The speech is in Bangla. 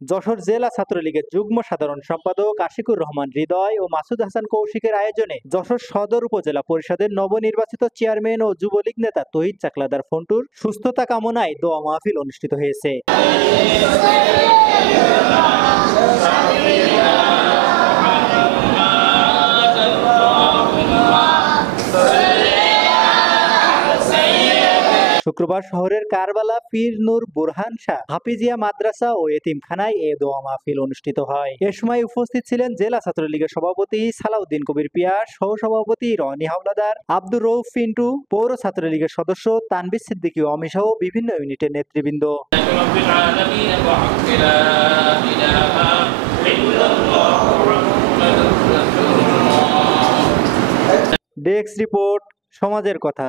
যশোর জেলা ছাত্রলীগের যুগ্ম সাধারণ সম্পাদক আশিকুর রহমান হৃদয় ও মাসুদ হাসান কৌশিকের আয়োজনে যশোর সদর উপজেলা পরিষদের নবনির্বাচিত চেয়ারম্যান ও যুবলীগ নেতা তহিদ চাকলাদার ফন্টুর সুস্থতা কামনায় দোয়া মাহফিল অনুষ্ঠিত হয়েছে। শুক্রবার শহরের কারবালা পীর নূর বুরহান শাহ হাফিজিয়া মাদ্রাসা ও এতিমখানায় এ দোয়া মাহফিল অনুষ্ঠিত হয়। এ সময় উপস্থিত ছিলেন জেলা ছাত্রলীগের সভাপতি সালাউদ্দিন কবির পিয়াস, সহসভাপতি রনি হাওলাদার, আব্দুর রউফ পিন্টু, পৌর ছাত্রলীগের সদস্য তানবির সিদ্দিকী অমি সহ বিভিন্ন ইউনিটের নেতৃবৃন্দ। ডেস্ক রিপোর্ট, সমাজের কথা।